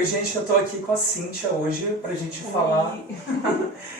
Oi, gente, eu tô aqui com a Cíntia hoje pra gente falar.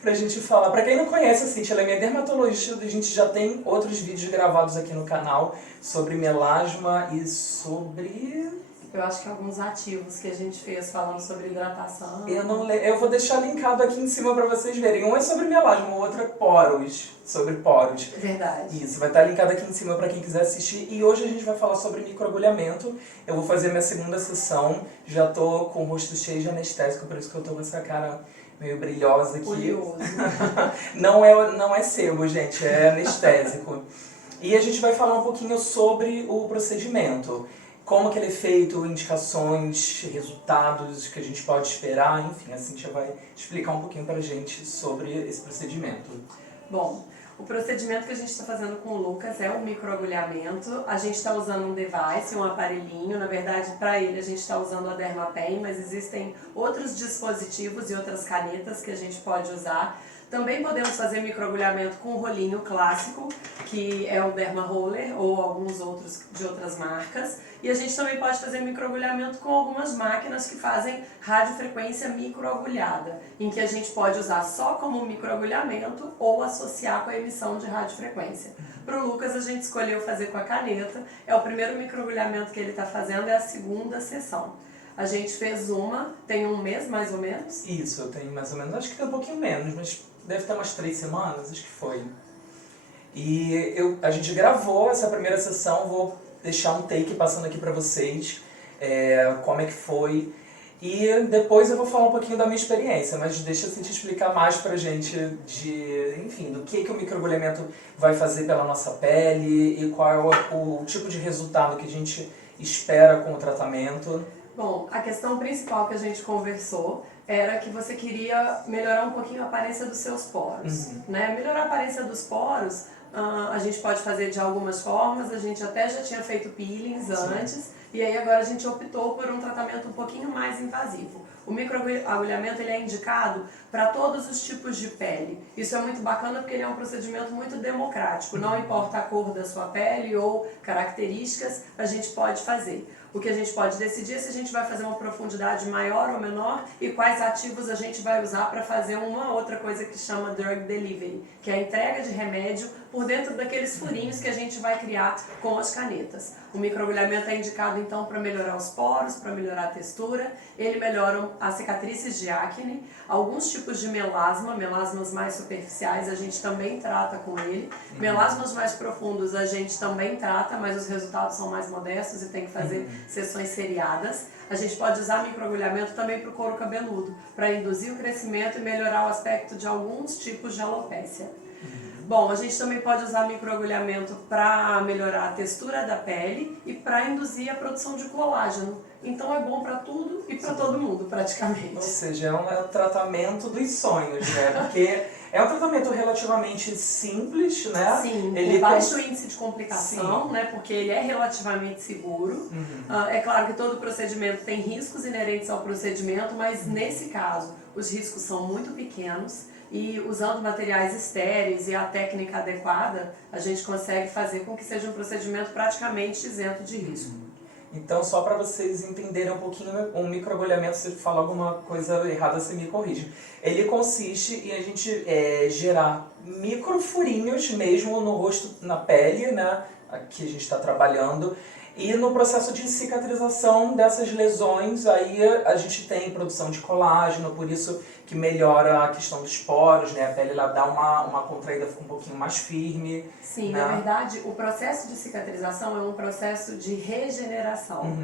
Pra quem não conhece a Cíntia, ela é minha dermatologista, a gente já tem outros vídeos gravados aqui no canal sobre melasma e sobre... Eu acho que alguns ativos que a gente fez falando sobre hidratação. Eu vou deixar linkado aqui em cima pra vocês verem. Um é sobre melasma, o outro é poros, sobre poros. Verdade. Isso, vai estar linkado aqui em cima pra quem quiser assistir. E hoje a gente vai falar sobre microagulhamento. Eu vou fazer minha segunda sessão. Já tô com o rosto cheio de anestésico, por isso que eu tô com essa cara meio brilhosa aqui. Oleoso. Não é sebo, gente, é anestésico. E a gente vai falar um pouquinho sobre o procedimento. Como que ele é feito, indicações, resultados que a gente pode esperar, enfim, a Cíntia vai explicar um pouquinho pra gente sobre esse procedimento. Bom, o procedimento que a gente está fazendo com o Lucas é um microagulhamento. A gente está usando um device, um aparelhinho. Na verdade, para ele a gente está usando a Dermapen, mas existem outros dispositivos e outras canetas que a gente pode usar. Também podemos fazer microagulhamento com o rolinho clássico, que é o Derma Roller ou alguns outros de outras marcas. E a gente também pode fazer microagulhamento com algumas máquinas que fazem radiofrequência microagulhada, em que a gente pode usar só como microagulhamento ou associar com a emissão de radiofrequência. Para o Lucas a gente escolheu fazer com a caneta, é o primeiro microagulhamento que ele está fazendo, é a segunda sessão. A gente fez uma, tem um mês mais ou menos? Isso, eu tenho mais ou menos, acho que tem um pouquinho menos, mas deve ter umas 3 semanas, acho que foi. E a gente gravou essa primeira sessão, vou deixar um take passando aqui pra vocês, como é que foi. E depois eu vou falar um pouquinho da minha experiência, mas deixa eu te explicar mais pra gente enfim, do que o microagulhamento vai fazer pela nossa pele e qual é o tipo de resultado que a gente espera com o tratamento. Bom, a questão principal que a gente conversou era que você queria melhorar um pouquinho a aparência dos seus poros, né? Melhorar a aparência dos poros, a gente pode fazer de algumas formas, a gente até já tinha feito peelings antes, e aí agora a gente optou por um tratamento um pouquinho mais invasivo. O microagulhamento ele é indicado para todos os tipos de pele. Isso é muito bacana porque ele é um procedimento muito democrático. Não importa a cor da sua pele ou características, a gente pode fazer. O que a gente pode decidir é se a gente vai fazer uma profundidade maior ou menor e quais ativos a gente vai usar para fazer uma outra coisa que chama drug delivery, que é a entrega de remédio por dentro daqueles furinhos que a gente vai criar com as canetas. O microagulhamento é indicado então para melhorar os poros, para melhorar a textura, ele melhora as cicatrizes de acne, alguns tipos de melasma, melasmas mais superficiais a gente também trata com ele, melasmas mais profundos a gente também trata, mas os resultados são mais modestos e tem que fazer sessões seriadas. A gente pode usar microagulhamento também para o couro cabeludo, para induzir o crescimento e melhorar o aspecto de alguns tipos de alopécia. Bom, a gente também pode usar microagulhamento para melhorar a textura da pele e para induzir a produção de colágeno. Então é bom para tudo e para todo mundo, praticamente. Ou seja, é um tratamento dos sonhos, né? Porque é um tratamento relativamente simples, né? Sim, ele com baixo índice de complicação, né? Porque ele é relativamente seguro. É claro que todo procedimento tem riscos inerentes ao procedimento, mas nesse caso os riscos são muito pequenos. E usando materiais estéreis e a técnica adequada, a gente consegue fazer com que seja um procedimento praticamente isento de risco. Então, só para vocês entenderem um pouquinho, um microagulhamento, se eu falar alguma coisa errada, você me corrige. Ele consiste em a gente gerar microfurinhos mesmo no rosto, na pele, né, que a gente está trabalhando. E no processo de cicatrização dessas lesões, aí a gente tem produção de colágeno, por isso que melhora a questão dos poros, né? A pele ela dá uma contraída, fica um pouquinho mais firme. Sim, né? na verdade, o processo de cicatrização é um processo de regeneração.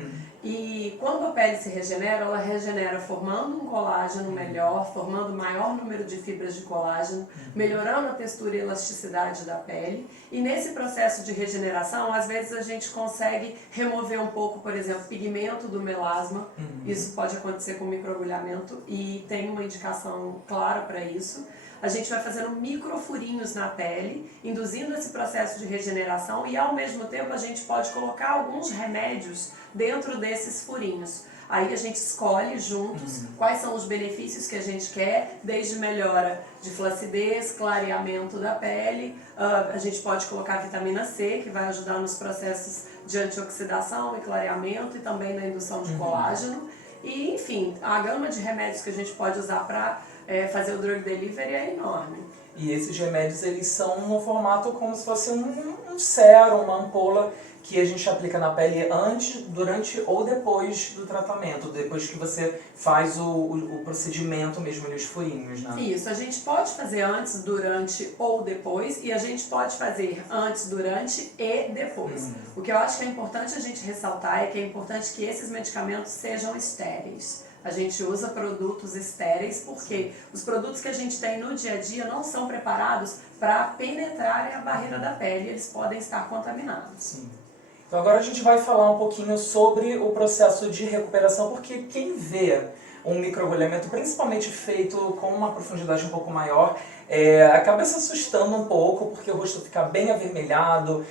E quando a pele se regenera, ela regenera formando um colágeno melhor, formando maior número de fibras de colágeno, melhorando a textura e elasticidade da pele. E nesse processo de regeneração, às vezes a gente consegue remover um pouco, por exemplo, pigmento do melasma. Isso pode acontecer com microagulhamento e tem uma indicação clara para isso. A gente vai fazendo microfurinhos na pele, induzindo esse processo de regeneração e ao mesmo tempo a gente pode colocar alguns remédios dentro desses furinhos. Aí a gente escolhe juntos quais são os benefícios que a gente quer, desde melhora de flacidez, clareamento da pele, a gente pode colocar vitamina C, que vai ajudar nos processos de antioxidação e clareamento e também na indução de colágeno. E, enfim, a gama de remédios que a gente pode usar para fazer o drug delivery é enorme. E esses remédios, eles são no formato como se fosse um sérum, uma ampola que a gente aplica na pele antes, durante ou depois do tratamento, depois que você faz o procedimento mesmo nos furinhos, né? Isso, a gente pode fazer antes, durante ou depois, e a gente pode fazer antes, durante e depois. O que eu acho que é importante a gente ressaltar é que é importante que esses medicamentos sejam estéreis. A gente usa produtos estéreis porque os produtos que a gente tem no dia a dia não são preparados para penetrarem a barreira da pele, eles podem estar contaminados. Sim. Então agora a gente vai falar um pouquinho sobre o processo de recuperação, porque quem vê um microagulhamento, principalmente feito com uma profundidade um pouco maior, acaba se assustando um pouco, porque o rosto fica bem avermelhado,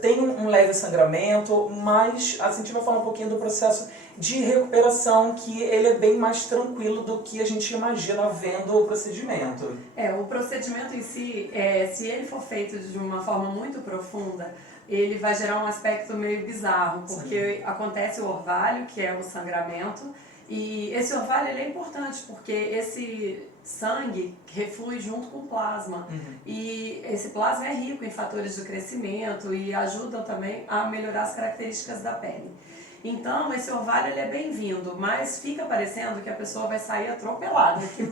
tem um leve sangramento, mas assim, a gente vai falar um pouquinho do processo de recuperação, que ele é bem mais tranquilo do que a gente imagina vendo o procedimento. O procedimento em si, se ele for feito de uma forma muito profunda, ele vai gerar um aspecto meio bizarro, porque Sim. acontece o orvalho, que é o sangramento, e esse orvalho ele é importante, porque esse sangue reflui junto com o plasma, e esse plasma é rico em fatores de crescimento e ajuda também a melhorar as características da pele. Então, esse orvalho ele é bem-vindo, mas fica parecendo que a pessoa vai sair atropelada, que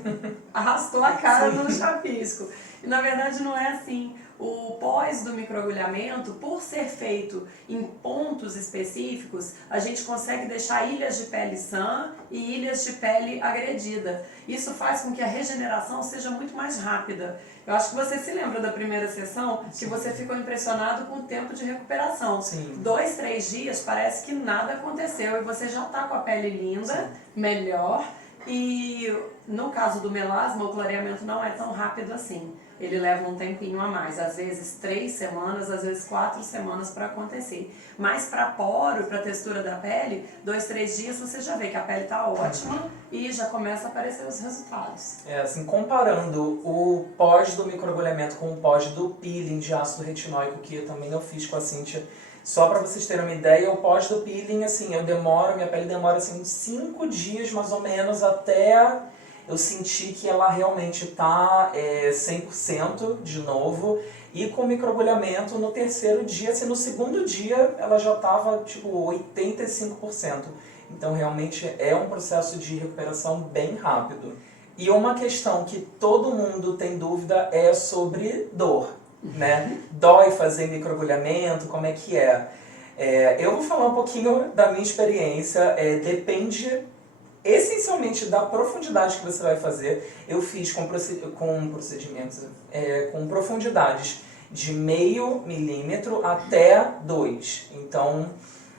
arrastou a cara no chapisco. E na verdade não é assim. O pós do microagulhamento, por ser feito em pontos específicos, a gente consegue deixar ilhas de pele sã e ilhas de pele agredida. Isso faz com que a regeneração seja muito mais rápida. Eu acho que você se lembra da primeira sessão, que você ficou impressionado com o tempo de recuperação. Sim. 2, 3 dias parece que nada aconteceu e você já está com a pele linda, Sim. melhor. E no caso do melasma, o clareamento não é tão rápido assim. Ele leva um tempinho a mais, às vezes 3 semanas, às vezes 4 semanas para acontecer. Mas para poro, para textura da pele, 2, 3 dias você já vê que a pele está ótima e já começa a aparecer os resultados. Assim, comparando o pós do microagulhamento com o pós do peeling de ácido retinóico, que também eu fiz com a Cíntia, só para vocês terem uma ideia, o pós do peeling, assim, minha pele demora assim, 5 dias mais ou menos até eu senti que ela realmente está 100% de novo. E com o microagulhamento, no terceiro dia, assim, no segundo dia, ela já estava tipo 85%. Então realmente é um processo de recuperação bem rápido. E uma questão que todo mundo tem dúvida é sobre dor, né? Dói fazer microagulhamento, como é que é? Eu vou falar um pouquinho da minha experiência, depende essencialmente da profundidade que você vai fazer. Eu fiz com procedimentos com profundidades de 0,5 milímetro até 2. Então,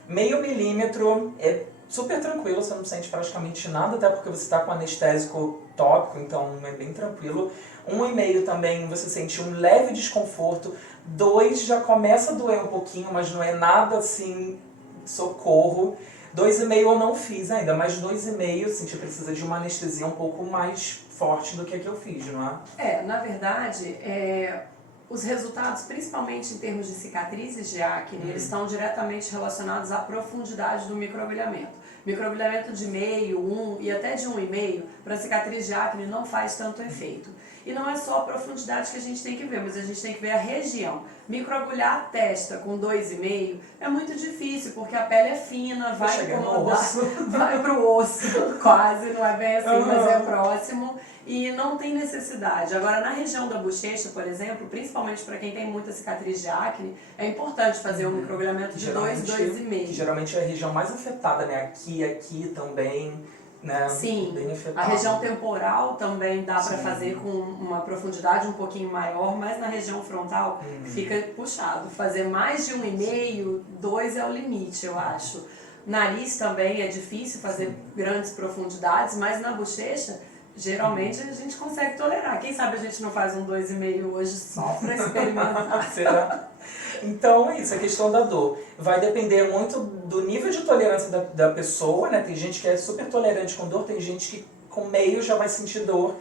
0,5 milímetro é super tranquilo, você não sente praticamente nada, até porque você está com anestésico tópico, então é bem tranquilo. 1,5 também você sente um leve desconforto. 2 já começa a doer um pouquinho, mas não é nada assim, socorro. 2,5 eu não fiz ainda, mas 2,5 a gente precisa de uma anestesia um pouco mais forte do que a que eu fiz, não é? Na verdade, os resultados, principalmente em termos de cicatrizes de acne, eles estão diretamente relacionados à profundidade do microagulhamento. Microagulhamento de 0,5, 1 e até de 1,5 para cicatriz de acne não faz tanto efeito. E não é só a profundidade que a gente tem que ver, mas a gente tem que ver a região. Microagulhar a testa com 2,5 é muito difícil, porque a pele é fina, vai incomodar, vai pro osso, quase, não é bem assim, mas é próximo. E não tem necessidade. Agora, na região da bochecha, por exemplo, principalmente para quem tem muita cicatriz de acne, é importante fazer um microagulhamento de 2, 2,5. Geralmente é a região mais afetada, né? Aqui também, né? Sim, bem afetada. A região temporal também dá para fazer com uma profundidade um pouquinho maior, mas na região frontal fica puxado. Fazer mais de 1,5, 2 é o limite, eu acho. Nariz também é difícil fazer grandes profundidades, mas na bochecha geralmente a gente consegue tolerar. Quem sabe a gente não faz um 2,5 hoje só para experimentar. Será? Então é isso, a questão da dor. Vai depender muito do nível de tolerância da pessoa, né? Tem gente que é super tolerante com dor, tem gente que com meio já vai sentir dor.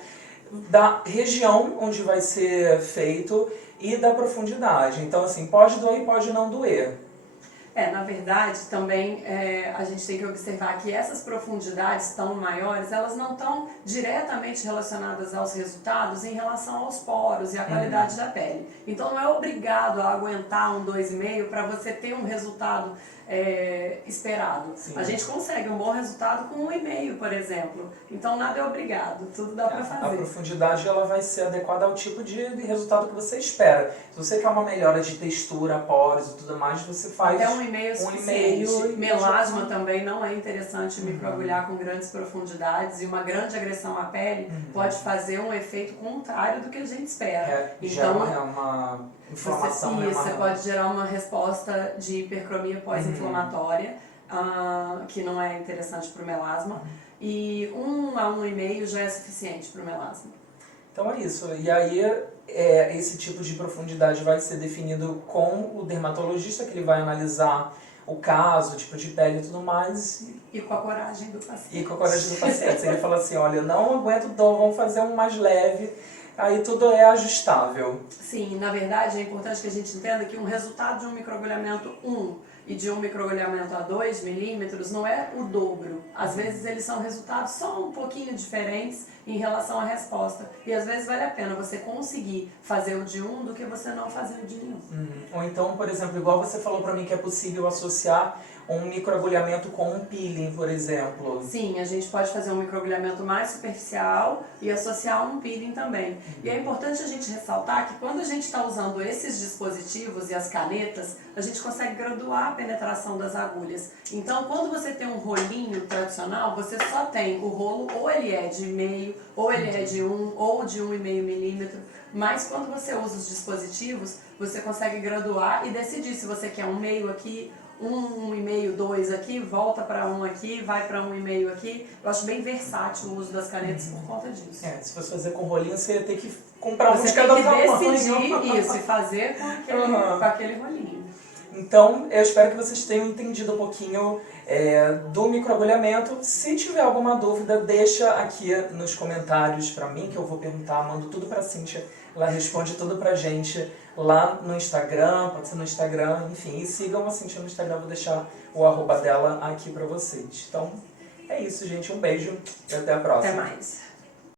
Da região onde vai ser feito e da profundidade. Então assim, pode doer e pode não doer. Na verdade, também a gente tem que observar que essas profundidades tão maiores, elas não estão diretamente relacionadas aos resultados em relação aos poros e à qualidade da pele. Então não é obrigado a aguentar um 2,5 para você ter um resultado esperado. Sim. A gente consegue um bom resultado com 1,5, por exemplo. Então nada é obrigado, tudo dá para fazer. A profundidade ela vai ser adequada ao tipo de resultado que você espera. Se você quer uma melhora de textura, poros e tudo mais, você faz até 1,5 é suficiente. 1,5 Melasma também não é interessante microagulhar com grandes profundidades, e uma grande agressão à pele pode fazer um efeito contrário do que a gente espera. Gera uma inflamação. Você pode gerar uma resposta de hipercromia pós-inflamatória, que não é interessante para o melasma, e 1 a 1,5 já é suficiente para o melasma. Então é isso. E aí esse tipo de profundidade vai ser definido com o dermatologista, que ele vai analisar o caso, o tipo de pele e tudo mais. E com a coragem do paciente. E com a coragem do paciente. Se ele fala assim, olha, eu não aguento dor, vamos fazer um mais leve, aí tudo é ajustável. Sim, na verdade é importante que a gente entenda que um resultado de um microagulhamento 1 e de um microagulhamento a 2 milímetros não é o dobro. Às vezes eles são resultados só um pouquinho diferentes em relação à resposta. E às vezes vale a pena você conseguir fazer o de um do que você não fazer o de nenhum. Ou então, por exemplo, igual você falou pra mim que é possível associar um microagulhamento com um peeling, por exemplo. Sim, a gente pode fazer um microagulhamento mais superficial e associar um peeling também. E é importante a gente ressaltar que quando a gente está usando esses dispositivos e as canetas, a gente consegue graduar a penetração das agulhas. Então, quando você tem um rolinho tradicional, você só tem o rolo, ou ele é de meio, ou ele é de 1, ou de 1,5 milímetro. Mas quando você usa os dispositivos, você consegue graduar e decidir se você quer um meio aqui, 1,5, 2 aqui, volta para 1 aqui, vai para 1,5 aqui. Eu acho bem versátil o uso das canetas por conta disso. Se fosse fazer com rolinho, você ia ter que comprar um de Você cada tem que tamanho. decidir isso e fazer com aquele rolinho. Então, eu espero que vocês tenham entendido um pouquinho do microagulhamento. Se tiver alguma dúvida, deixa aqui nos comentários pra mim, que eu vou perguntar, mando tudo pra Cíntia. Ela responde tudo pra gente lá no Instagram, pode ser no Instagram, enfim. E sigam a Cíntia no Instagram, vou deixar o @ dela aqui pra vocês. Então, é isso, gente. Um beijo e até a próxima. Até mais.